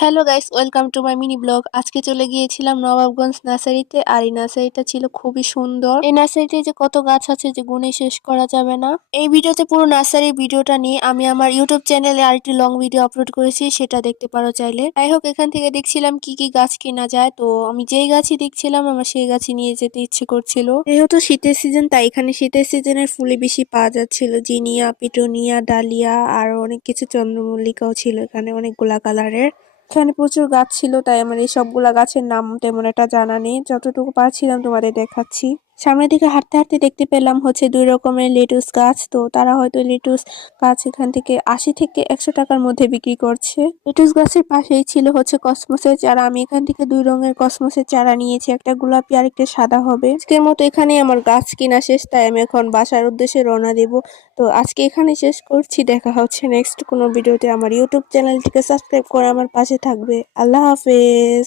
Hello guys, welcome to my mini blog. আজকে চলে গিয়েছিলাম নবাবগঞ্জ নার্সারিতে। আর এই নার্সারিটা ছিল খুবই সুন্দর। এই নার্সারিতে যে কত গাছ আছে যে গুণে শেষ করা যাবে না। এই ভিডিওতে পুরো নার্সারির ভিডিওটা নিয়ে আমি আমার ইউটিউব চ্যানেলে আরেকটি লং ভিডিও আপলোড করেছি, সেটা দেখতে পারো চাইলে। যাই হোক, এখান থেকে দেখছিলাম কি কি গাছ কেনা যায়। তো আমি যেই গাছই দেখছিলাম আমার সেই গাছই নিয়ে যেতে ইচ্ছে করছিল। যেহেতু শীতের সিজন, তাই এখানে শীতের সিজনের ফুলই বেশি পাওয়া যাচ্ছিল। জিনিয়া, পিটুনিয়া, ডালিয়া আর অনেক কিছু, চন্দ্রমল্লিকাও ছিল এখানে অনেকগুলা কালারের। এখানে প্রচুর গাছ ছিল, তাই আমার এই সবগুলা গাছের নাম তেমন একটা জানা নেই। যতটুকু পারছিলাম তোমাদের দেখাচ্ছি। সামনের দিকে হাঁটতে হাঁটতে দেখতে পেলাম হচ্ছে 2 রকমের লেটুস গাছ। তো তারা হয়তো লেটুস গাছ এখান থেকে 80 থেকে 100 টাকার মধ্যে বিক্রি করছে। লেটুস গাছের পাশেই ছিল হচ্ছে কসমসের চারা। আমি এখান থেকে 2 রঙের কসমসের চারা নিয়েছি, একটা গোলাপি আর একটা সাদা হবে। আজকের মতো এখানে আমার গাছ কিনা শেষ, তাই আমি এখন বাসার উদ্দেশ্যে রওনা দেব। তো আজকে এখানে শেষ করছি, দেখা হচ্ছে নেক্সট কোনো ভিডিওতে। আমার ইউটিউব চ্যানেলটিকে সাবস্ক্রাইব করে আমার পাশে থাকবে। আল্লাহ হাফেজ।